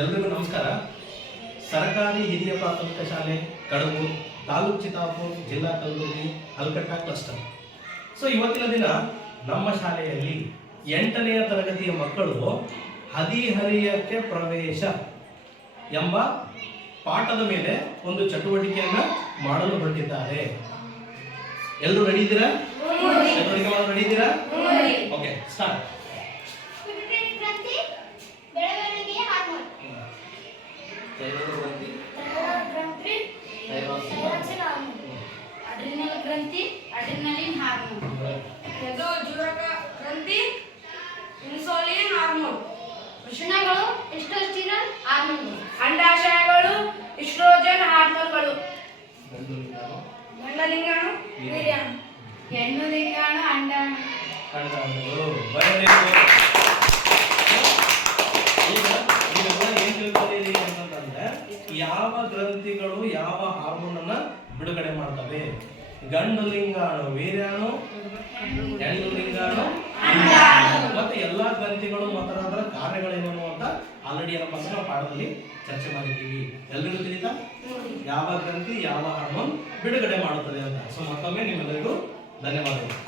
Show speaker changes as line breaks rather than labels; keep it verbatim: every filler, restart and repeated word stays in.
ಎಲ್ರಿಗೂ ನಮಸ್ಕಾರ. ಸರ್ಕಾರಿ ಹಿರಿಯ ಪ್ರಾಥಮಿಕ ಶಾಲೆ ಕಡಬು, ತಾಲೂಕು ಚಿತ್ತಾಪುರ, ಜಿಲ್ಲಾ ಕಲಬುರಗಿ, ಹಲ್ಕಟ್ಟ ಕ್ಲಸ್ಟರ್. ಸೊ ಇವತ್ತಿನ ದಿನ ನಮ್ಮ ಶಾಲೆಯಲ್ಲಿ ಎಂಟನೆಯ ತರಗತಿಯ ಮಕ್ಕಳು ಹದಿಹರಿಯಕ್ಕೆ ಪ್ರವೇಶ ಎಂಬ ಪಾಠದ ಮೇಲೆ ಒಂದು ಚಟುವಟಿಕೆಯನ್ನ ಮಾಡಲು ಹೊರಟಿದ್ದಾರೆ. ಎಲ್ಲರೂ ರೆಡಿ ಇದ್ದೀರಾ? ಚಟುವಟಿಕೆ ಮಾಡಲು ರೆಡಿ ಇದ್ದೀರಾ? Okay, start.
ಅಡ್ರಿನಲ್ ಗ್ರಂಥಿ, ಅಡ್ರಿನಲಿನ್ ಹಾರ್ಮೋನ್.
ಮೆದೋಜುರಕ ಗ್ರಂಥಿ, ಇನ್ಸುಲಿನ್ ಹಾರ್ಮೋನ್.
ವೃಷಣಗಳು, ಟೆಸ್ಟೋಸ್ಟಿರಾನ್ ಹಾರ್ಮೋನ್ಗಳು.
ಅಂಡಾಶಯಗಳು, ಈಸ್ಟ್ರೋಜನ್ ಹಾರ್ಮೋನ್ಗಳು. ಗಂಡಲಿಂಗಾಣು, ವೀರ್ಯಾಣು.
ಹೆಣ್ಣು ಲಿಂಗಾಣು, ಅಂಡಾಣು.
ಅಂಡಾಣುಗಳು. ಬರಲಿ. ಈಗ ನೀವೆಲ್ಲ ಏನ್ ತಿಳ್ಕೊಂಡಿರಿ ಅಂತಂದ್ರೆ, ಯಾವ ಗ್ರಂಥಿಗಳು ಯಾವ ಹಾರ್ಮೋನ್ ಅನ್ನ ಬಿಡುಗಡೆ ಮಾಡ್ತವೆ? ಗಂಡು ಲಿಂಗಾಣು ವೀರ್ಯಾಣು, ಹೆಣ್ಣು ಲಿಂಗಾಣು ಮತ್ತೆ ಎಲ್ಲಾ ಗ್ರಂಥಿಗಳು ಮತ್ತು ಅದರ ಕಾರ್ಯಗಳೇನು ಅಂತ ಆಲ್ರೆಡಿ ಏನಪ್ಪ ಅಂದ್ರೆ ನಾವು ಪಾಠದಲ್ಲಿ ಚರ್ಚೆ ಮಾಡಿದ್ದೀವಿ. ಎಲ್ರಿಗೂ ತಿಳಿತಾ ಯಾವ ಗ್ರಂಥಿ ಯಾವ ಹಾರ್ಮೋನ್ ಬಿಡುಗಡೆ ಮಾಡುತ್ತದೆ ಅಂತ. ಸೊ ಮತ್ತೊಮ್ಮೆ ನಿಮ್ಮೆಲ್ಲರಿಗೂ ಧನ್ಯವಾದಗಳು.